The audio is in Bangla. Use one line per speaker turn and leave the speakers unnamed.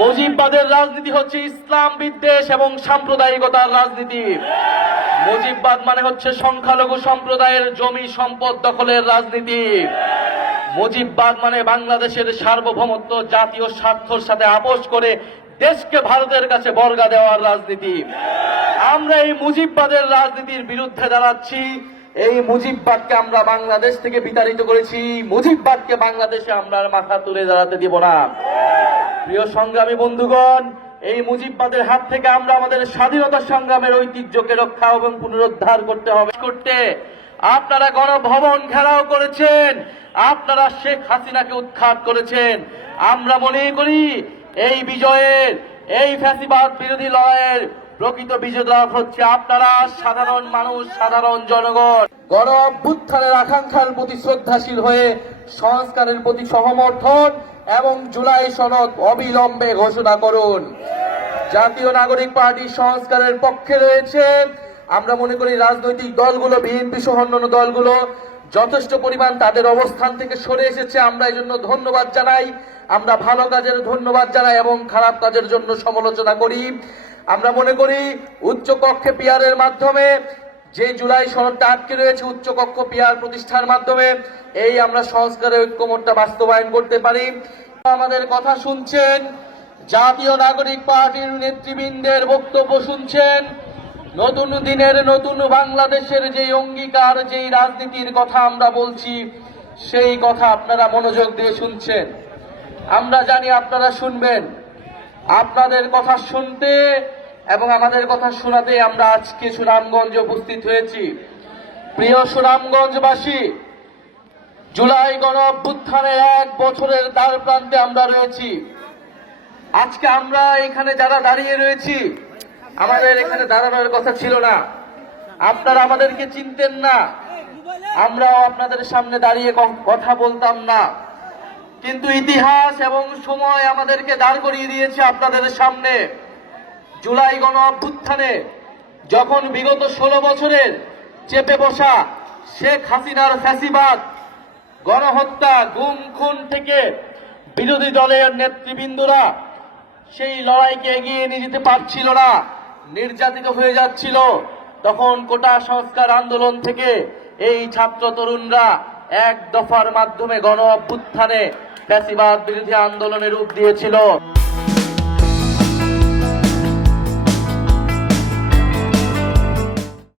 মুজিববাদের রাজনীতি হচ্ছে ইসলাম বিদ্বেষ এবং সাম্প্রদায়িকতার রাজনীতি। মুজিববাদ মানে হচ্ছে সংখ্যালঘু সম্প্রদায়ের জমি সম্পদ দখলের রাজনীতি। মুজিববাদ মানে বাংলাদেশের সার্বভৌমত্ব, জাতীয় স্বার্থর সাথে আপোষ করে দেশকে ভারতের কাছে বর্গা দেওয়ার রাজনীতি। আমরা এই মুজিববাদের রাজনীতির বিরুদ্ধে দাঁড়াচ্ছি। এই মুজিববাদকে আমরা বাংলাদেশ থেকে বিতাড়িত করেছি। মুজিববাদকে বাংলাদেশে আমরা মাথা তুলে দাঁড়াতে দিব না। প্রিয় সংগ্রামী বন্ধুগণ, এই মুজিববাদের হাত থেকে আমরা আমাদের স্বাধীনতা সংগ্রামের ঐতিহ্যকে রক্ষা এবং পুনরুদ্ধার করতে হবে। করতে আপনারা গণভবন ঘেরাও করেছেন, আপনারা শেখ হাসিনাকে উৎখাত করেছেন। আমরা মনে করি এই বিজয়ের, এই ফ্যাসিবাদ বিরোধী লড়াইয়ের প্রকৃত বিজয়ী হচ্ছে আপনারা সাধারণ মানুষ, সাধারণ জনগণ। গণ অভ্যুত্থানের আকাঙ্ক্ষার প্রতি শ্রদ্ধাশীল হয়ে সংস্কারের প্রতি সহমর্থন এবং জুলাই সনদ অবিলম্বে ঘোষণা করুন। জাতীয় নাগরিক পার্টি সংস্কারের পক্ষে রয়েছে। আমরা মনে করি রাজনৈতিক দলগুলো, বিএনপি সহ অন্যান্য দলগুলো যথেষ্ট পরিমাণ তাদের অবস্থান থেকে সরে এসেছে। আমরা এই জন্য ধন্যবাদ জানাই। আমরা ভালো কাজের ধন্যবাদ জানাই এবং খারাপ কাজের জন্য সমালোচনা করি। আমরা মনে করি উচ্চ কক্ষে পিয়ারের মাধ্যমে যে জুলাই সনদটা আটকে রয়েছে উচ্চকক্ষ পিয়ার প্রতিষ্ঠার মাধ্যমে, এই আমরা সংস্কারের ঐক্যমতটা বাস্তবায়ন করতে পারি। আমাদের কথা শুনছেন, জাতীয় নাগরিক পার্টির নেতৃবৃন্দের বক্তব্য শুনছেন। নতুন দিনের নতুন বাংলাদেশের যে অঙ্গীকার, যেই রাজনীতির কথা আমরা বলছি, সেই কথা আপনারা মনোযোগ দিয়ে শুনছেন। আমরা জানি আপনারা শুনবেন। আপনাদের কথা শুনতে এবং আমাদের কথা শোনাতে আমরা আজকে সুনামগঞ্জে উপস্থিত হয়েছি। প্রিয় সুনামগঞ্জবাসী, জুলাই গণ এক বছরের দ্বার প্রান্তে আমরা রয়েছি। আজকে আমরা এখানে যারা দাঁড়িয়ে রয়েছি, আমাদের এখানে দাঁড়ানোর কথা ছিল না। আপনারা আমাদেরকে চিনতেন না। আমরাও আপনাদের সামনে দাঁড়িয়ে কথা বলতাম না। কিন্তু ইতিহাস এবং সময় আমাদেরকে দাঁড় করিয়ে দিয়েছে আপনাদের সামনে। জুলাই গণ অভ্যুত্থানে যখন বিগত ষোলো বছরের চেপে বসা শেখ হাসিনার ফ্যাসিবাদ, গণহত্যা, গুম, খুন থেকে বিরোধী দলের নেতৃবৃন্দরা সেই লড়াইকে এগিয়ে নিয়ে যেতে পারছিল না, নির্যাতিত হয়ে যাচ্ছিল। তখন কোটা সংস্কার আন্দোলন থেকে এই ছাত্র তরুণরা এক দফার মাধ্যমে গণ অভ্যুত্থানে ফ্যাসিবাদ বিরোধী আন্দোলনের রূপ দিয়েছিল।